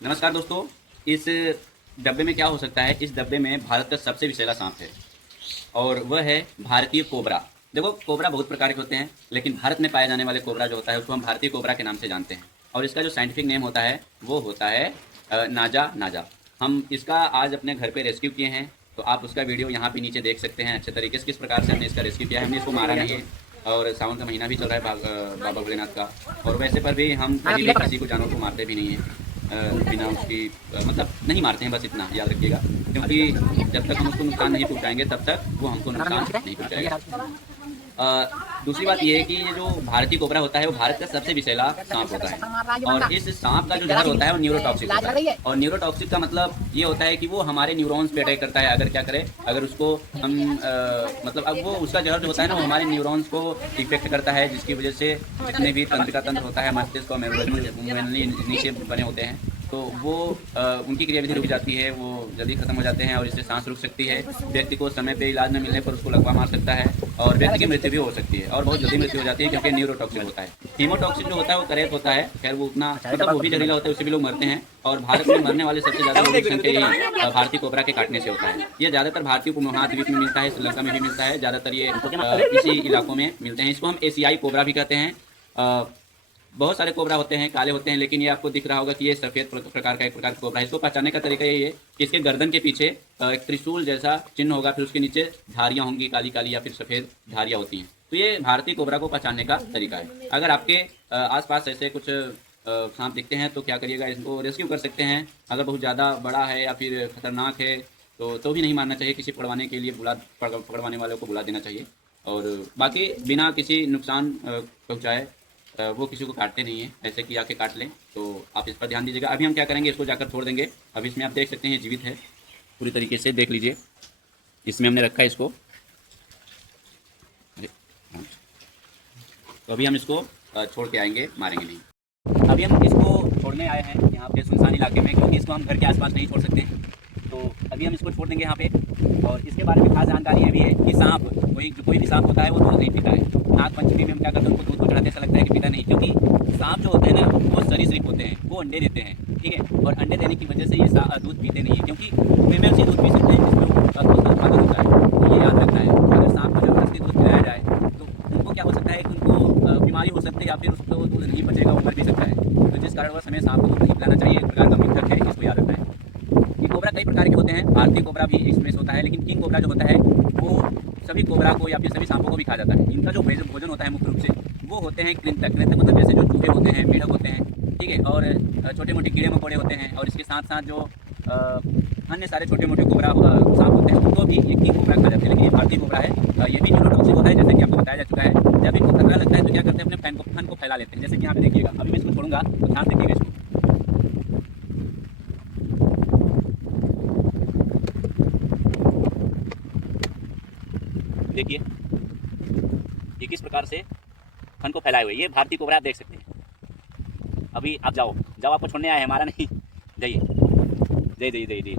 नमस्कार दोस्तों। इस डब्बे में क्या हो सकता है? इस डब्बे में भारत का सबसे विषैला सांप है और वह है भारतीय कोबरा। देखो, कोबरा बहुत प्रकार के होते हैं, लेकिन भारत में पाए जाने वाले कोबरा जो होता है उसको हम भारतीय कोबरा के नाम से जानते हैं। और इसका जो साइंटिफिक नेम होता है वो होता है नाजा नाजा। हम इसका आज अपने घर पे रेस्क्यू किए हैं, तो आप उसका वीडियो यहाँ पे नीचे देख सकते हैं अच्छे तरीके से किस प्रकार से हमने इसका रेस्क्यू किया है। हमने इसको मारा नहीं है और सावन का महीना भी चल रहा है बाबा भोलेनाथ का। और वैसे पर भी हम कभी भी किसी को जानवर को मारते भी नहीं हैं बिना उसकी मतलब नहीं मारते हैं, बस इतना याद रखिएगा। क्योंकि जब तक हम उसको नुकसान नहीं पहुंचाएंगे तब तक वो हमको नुकसान नहीं पहुंचाएगा। दूसरी बात यह है कि ये जो भारतीय कोबरा होता है वो भारत का सबसे विषैला सांप होता है और इस सांप का जो जहर होता है वो न्यूरोटॉक्सिक होता है। और न्यूरोटॉक्सिक का मतलब ये होता है कि वो हमारे न्यूरॉन्स पे अटैक करता है। अगर क्या करे, अगर उसको हम मतलब अब वो उसका जहर जो होता है ना वो हमारे न्यूरॉन्स को इफेक्ट करता है, जिसकी वजह से जितने भी तंत्रिका तंत्र होता है मस्तिष्क और मेमोरी नीचे बने होते हैं तो वो उनकी क्रियाविधि रुक जाती है, वो जल्दी खत्म हो जाते हैं और इससे सांस रुक सकती है। व्यक्ति को समय पे इलाज न मिलने पर उसको लकवा मार सकता है और व्यक्ति की मृत्यु भी हो सकती है और बहुत जल्दी मृत्यु हो जाती है क्योंकि न्यूरोटॉक्सिक होता है। हीमोटॉक्सिक जो होता है वो करेक्ट होता है, खैर वो उतना मतलब वो भी जहरीला होता है, उससे भी लोग मरते हैं। और भारत में मरने वाले सबसे ज़्यादा लोग संख्या यही भारतीय कोबरा के काटने से होता है। ये ज़्यादातर भारतीय उपमहाद्वीप में मिलता है, श्रीलंका में भी मिलता है, ज़्यादातर ये इसी इलाकों में मिलते हैं। इसको हम एशियाई कोबरा भी कहते हैं। बहुत सारे कोबरा होते हैं, काले होते हैं, लेकिन ये आपको दिख रहा होगा कि ये सफ़ेद प्रकार का एक प्रकार का कोबरा है। इसको पहचानने का तरीका यही है कि इसके गर्दन के पीछे एक त्रिशूल जैसा चिन्ह होगा, फिर उसके नीचे धारियाँ होंगी, काली काली या फिर सफ़ेद धारियाँ होती हैं। तो ये भारतीय कोबरा को पहचानने का तरीका है। अगर आपके आसपास ऐसे कुछ सांप दिखते हैं तो क्या करिएगा, इसको रेस्क्यू कर सकते हैं। अगर बहुत ज़्यादा बड़ा है या फिर खतरनाक है तो भी नहीं मारना चाहिए, किसी पकड़वाने के लिए पकड़वाने वालों को बुला देना चाहिए। और बाकी बिना किसी नुकसान पहुँचाए वो किसी को काटते नहीं है, ऐसे कि आके काट लें, तो आप इस पर ध्यान दीजिएगा। अभी हम क्या करेंगे, इसको जाकर छोड़ देंगे। अभी इसमें आप देख सकते हैं जीवित है, पूरी तरीके से देख लीजिए। इसमें हमने रखा है इसको। तो अभी हम इसको छोड़ के आएंगे, मारेंगे नहीं। अभी हम इसको छोड़ने आए हैं यहाँ पे सुनसान इलाके में, क्योंकि इसको हम घर के आसपास नहीं छोड़ सकते। तो अभी हम इसको छोड़ देंगे यहाँ पे। और इसके बारे में खास जानकारी ये भी है कि सांप कोई भी सांप होता है वो दूध नहीं पीता है। नाग पंचमी में हम क्या करते हैं, उनको दूध को चढ़ाते, ऐसा लगता है कि पीता नहीं, क्योंकि सांप जो होते हैं ना वो सरीसृप होते हैं, वो अंडे देते हैं, ठीक है। और अंडे देने की वजह से ये दूध पीते नहीं है, क्योंकि फीमेल से दूध पी सकते हैं जिसमें उसका उत्पादन होता है। तो ये याद रखना है। अगर सांप को जबरदस्ती दूध पिलाया जाए तो उनको क्या हो सकता है कि उनको बीमारी हो सकती है या फिर उसको दूध नहीं बचेगा, वो मर भी सकता है। तो जिस कारणवश हमें सांप को दूध नहीं पिलाना चाहिए, एक प्रकार का मिथक है, इसको याद रखना है। ये कोबरा कई प्रकार के होते हैं, भारतीय कोबरा भी इसमें से होता है, लेकिन किंग कोबरा जो होता है वो सभी कोबरा को या फिर सभी सांपों को भी खा जाता है। इनका जो भोजन होता है मुख्य रूप से वो होते हैं कृंतक। कृंतक मतलब जैसे जो चूहे होते हैं, मेढक होते हैं, ठीक है, और छोटे मोटे कीड़े मकोड़े होते हैं। और इसके साथ साथ जो अन्य सारे छोटे मोटे कोबरा सांप होते हैं उनको भी ये किंग कोबरा खा जाते हैं। लेकिन ये भारतीय कोबरा है, ये भी न्यूरोटॉक्सिक होता है, जैसे कि आपको बताया जा चुका है। जब इनको खतरा लगता है तो क्या करते हैं, अपने फन को फैला लेते हैं, जैसे कि यहाँ पे देखिएगा। अभी मैं इसको छोड़ूंगा तो ध्यान देखिएगा इसको। देखिए ये किस प्रकार से फन को फैलाए हुए, ये भारतीय कोबरा आप देख सकते हैं। अभी आप जाओ, आपको छोड़ने आए हैं, हमारा नहीं। जाइए, जाइए।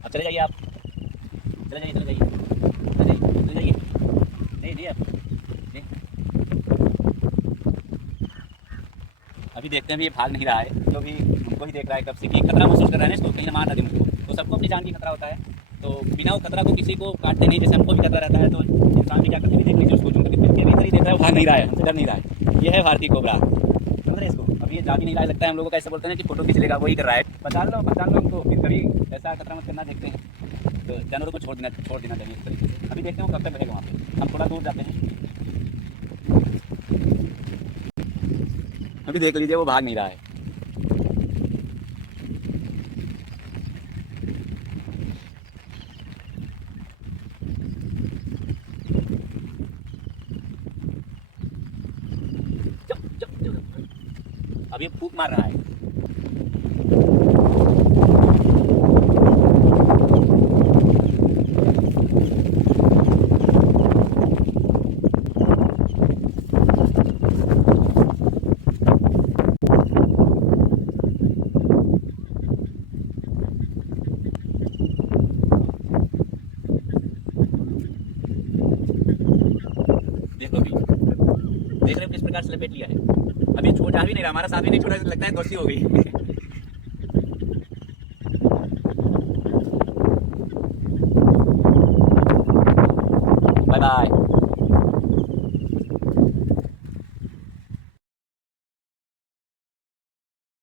अब चले जाइए, आप चले जाइए। आप अभी देखते हैं, ये भाग नहीं रहा है, जो भी हमको ही देख रहा है कब से कि खतरा महसूस कर रहा है ना इसको, कहीं ना मार ना दे मुझको। तो सबको अपनी जान की खतरा होता है, तो बिना वो खतरा को किसी को काटते नहीं, जैसे हमको भी खतरा रहता है। तो इंसान भी क्या करते हैं, देख लीजिए उसको, चुनकर इधर ही देख रहा है, भाग नहीं रहा है, हमसे डर नहीं रहा है। ये है भारतीय कोबरा, समझ रहे इसको। अभी ये जा भी नहीं रहा है, लगता है हम लोगों का ऐसा बोलते हैं कि फोटो खींच लेगा, वही कर रहा है। पहचान लो हमको, फिर कभी ऐसा खतरा मत करना। देखते हैं तो जानवरों को छोड़ देना चाहिए इस तरीके से। अभी देखते हैं वो कब तक रहेगा वहाँ पे, हम थोड़ा दूर जाते हैं। अभी देख लीजिए वो भाग नहीं रहा है। अब ये फूंक मार रहा है। देखो अभी देख रहे हो किस प्रकार से लपेट लिया है। अभी छोटा भी नहीं रहा, हमारा साथ भी नहीं छोड़ा, लगता है दोस्ती हो गई। Bye bye.